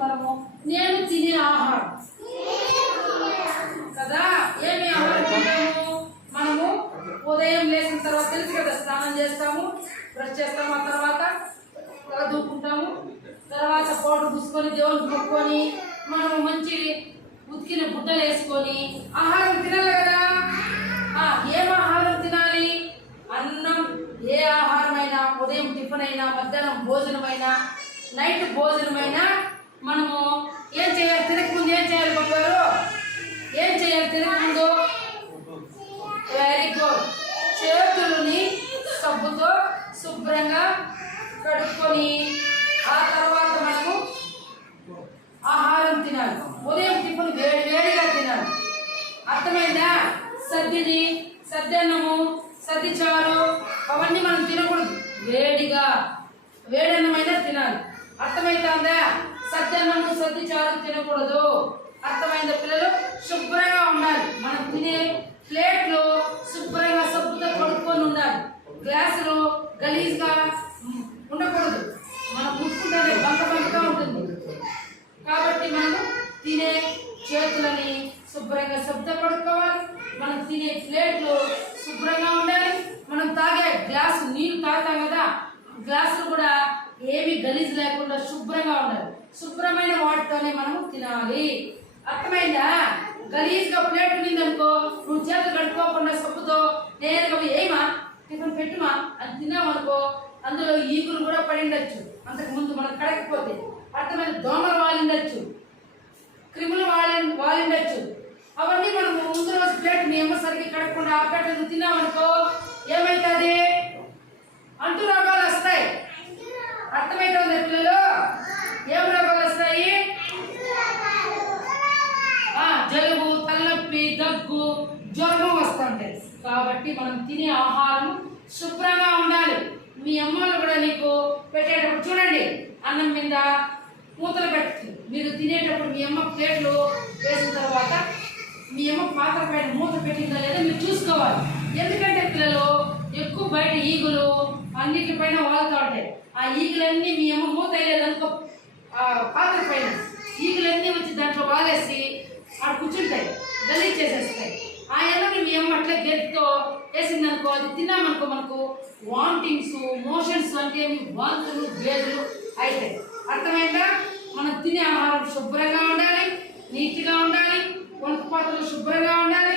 మనము? నేను తినే ఆహారం. కదా? ఏమి ఆహారం తింటాము? మనము ఉదయం లేచిన తర్వాత తెలుసు కదా స్నానం చేస్తాము బ్రష్ చేస్తాము ఆ తర్వాత తల దూకుంటాము తర్వాత పౌడర్ పూసుకొని దేవుని మొక్కుకొని మనము మంచి ఉతికిన గుడ్డలు వేసుకొని ఆహారం తినాలి కదా? ఏం ఆహారం తినాలి? అన్నం ఏ ఆహారమైనా ఉదయం టిఫిన్ అయినా మధ్యాహ్నం భోజనమైనా నైట్ భోజనమైనా మనము ఏం చేయాలి? తినకముందు ఏం చేయాలి బాబు ఏం చేయాలి తినకముందు వెరీ గుడ్ చేతులని సబ్బుతో శుభ్రంగా కడుక్కొని ఆ తర్వాత మనము ఆహారం తినాలి. ఉదయం టిఫిన్ వేడి వేడిగా తినాలి. అర్థమైందా? సద్దిని సద్దన్నము సద్ది చారు అవన్నీ మనం తినకూడదు. వేడిగా వేడన్నమైనా తినాలి. అర్థమవుతుందా సద్దన్నము సద్ది చారు తినకూడదు. అర్థమైంది పిల్లలు? శుభ్రంగా ఉండాలి. మనం తినే ప్లేట్లు శుభ్రంగా సబ్బుతో కడుక్కొని ఉండాలి. గ్లాసులో గలీజ్గా ఉండకూడదు. మనం ముట్టుకుంటే బంక బంకగా ఉంటుంది. కాబట్టి మనం తినే చేతులని శుభ్రంగా శబ్ద పడుకోవాలి మనం తినే ప్లేట్లు శుభ్రంగా ఉండాలి. మనం తాగే గ్లాసు నీళ్ళు తాగుతాం కదా. గ్లాసులు కూడా ఏమి గలీజ్ లేకుండా శుభ్రంగా ఉండాలి. శుభ్రమైన వాటితోనే మనము తినాలి. అర్థమైందా? గలీజ్గా ప్లేట్ ఉందనుకో నువ్వు చేతులు కడుక్కోకుండా సబ్బుతో నేరుగా ఏమా? టిఫిన్ పెట్టుమా? అది తిన్నామనుకో అందులో ఈగులు కూడా పడిండొచ్చు అంతకు ముందు మనం కడకపోతే. అర్థమైన దోమలు వాలిండొచ్చు క్రిములు వాలి వాలిండొచ్చు అవన్నీ మనం ముందు రోజు ప్లేట్ మీ అమ్మ సరిగ్గా కడగకుండా ఆ ప్లేట్ తిన్నామనుకో ఏమవుతుంది అంటు రోగాలు వస్తాయి అర్థమవుతుంది పిల్లలు ఏం రోగాలు వస్తాయి ఆ, జలుబు తలనొప్పి దగ్గు జ్వరం వస్తుంటాయి కాబట్టి మనం తినే ఆహారం శుభ్రంగా ఉండాలి. మీ అమ్మలు కూడా నీకు పెట్టేటప్పుడు చూడండి అన్నం మీద మూతలు పెడుతుంది. మీరు తినేటప్పుడు మీ అమ్మ ప్లేట్లు వేసిన తర్వాత మీ అమ్మ పాత్ర పైన మూత పెట్టిందా లేదా మీరు చూసుకోవాలి. ఎందుకంటే పిల్లలు ఎక్కువ బయట ఈగులు అన్నిటిపైన వాళ్తూ ఉంటాయి. ఆ ఈగులన్నీ మీ అమ్మ మూత వేయలేదనుకో పాత్ర పైన. ఈగులన్నీ వచ్చి దాంట్లో వాలేసి మీ వేసిందనుకో అది తిన్నామనుకో మనకు వామిటింగ్స్ మోషన్స్ అంటే వాంతులు వేదులు అవుతాయి అర్థమైందా? మనం తినే ఆహారం శుభ్రంగా ఉండాలి నీట్గా ఉండాలి వంట పాత్రలు శుభ్రంగా ఉండాలి